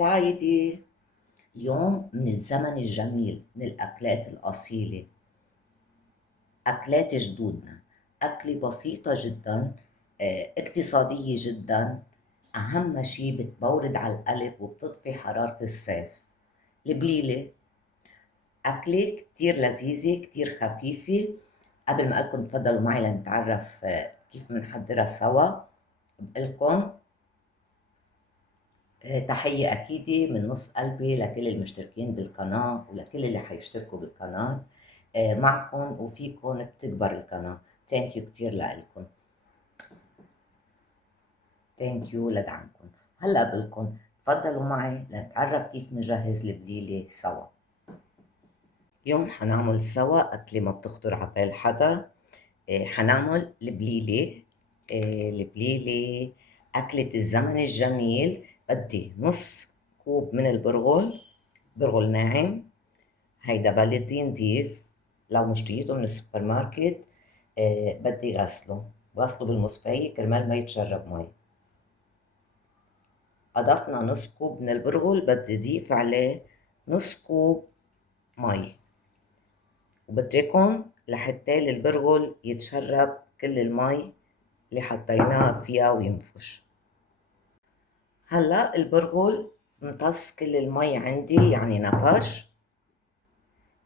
السعيدة. اليوم من الزمن الجميل، من الأكلات الأصيلة، أكلات جدودنا، أكلة بسيطة جدا، اقتصادية جدا، أهم شي بتبورد على القلب وبتطفي حرارة الصيف. البليلة أكلة كتير لذيذة، كتير خفيفة. قبل ما أقولكم تفضلوا معي لنتعرف كيف بنحضرها سوا، بقولكم تحية أكيدة من نص قلبي لكل المشتركين بالقناة ولكل اللي حيشتركوا بالقناة. معكم وفيكم بتكبر القناة. ثانك يو كتير لكم، ثانك يو لدعمكم. هلا بقولكم تفضلوا معي لنتعرف كيف نجهز البليلة سوا. اليوم حنعمل سوا أكلة ما بتخطر على بال حدا. حنعمل البليلة. البليلة أكلة الزمن الجميل. بدي نص كوب من البرغل، برغل ناعم، هيدا بلدي نضيف، لو مشتريته من السوبر ماركت بدي بغسله بالمصفاية كرمال ما يتشرب مي. أضفنا نص كوب من البرغل، بدي أضيف عليه نص كوب مي، وبتركن لحتى البرغل يتشرب كل المي اللي حطيناها فيها وينفش. هلا البرغل امتص كل المي عندي، يعني نفش،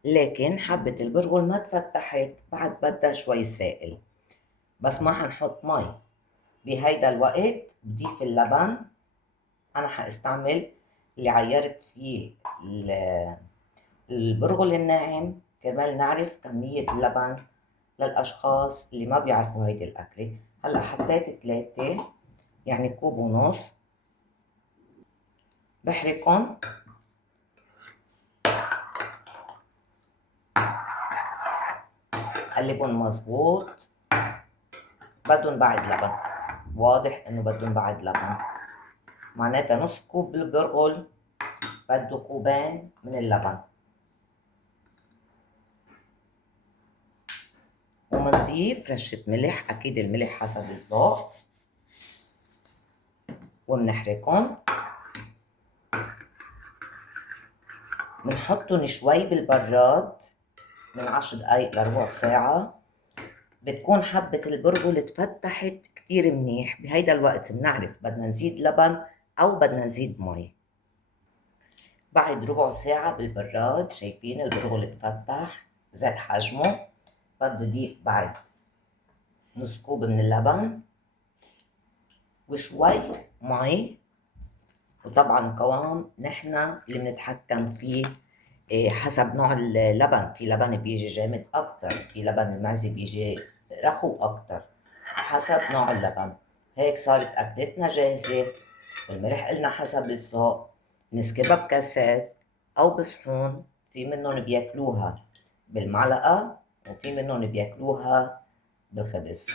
لكن حبة البرغل ما تفتحت، بعد بدها شوي سائل، بس ما حنحط مي. بهيدا الوقت بضيف اللبن. انا حاستعمل اللي عيرت فيه البرغل الناعم كرمال نعرف كمية اللبن للأشخاص اللي ما بيعرفوا هيدي الأكلة. هلأ حطيت 3، يعني كوب ونص. بحركن قلبن مظبوط. بدن بعد لبن، واضح انه بدن بعد لبن، معناتها نص كوب البرغل بده كوبين من اللبن. ومنضيف رشة ملح، أكيد الملح حسب الذوق، ومنحركن. منحطن شوي بالبراد من 10 دقايق لربع ساعة. بتكون حبة البرغل اتفتحت كتير منيح. بهيدا الوقت بنعرف بدنا نزيد لبن أو بدنا نزيد مي. بعد ربع ساعة بالبراد شايفين البرغل اتفتح، زاد حجمه. بدي أضيف بعد نص كوب من اللبن وشوي مي. وطبعا القوام نحن اللي بنتحكم فيه حسب نوع اللبن. في لبن بيجي جامد أكتر، في لبن المعزة بيجي رخو أكتر، حسب نوع اللبن. هيك صارت أكلتنا جاهزة. والملح قلنا حسب الذوق. نسكبها بكاسات أو بصحون. في منهم بياكلوها بالمعلقة وفي منهم بياكلوها بالخبز،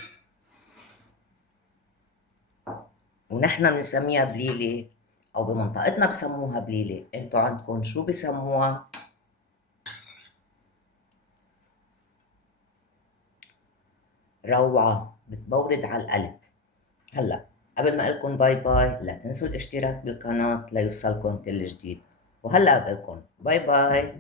ونحن بنسميها بليلة، أو بمنطقتنا بسموها بليلة. انتو عندكم شو بسموها؟ روعة، بتبورد على القلب. هلا قبل ما أقولكم باي باي، لا تنسوا الاشتراك بالقناة ليوصلكم كل جديد. وهلا بقولكم باي باي.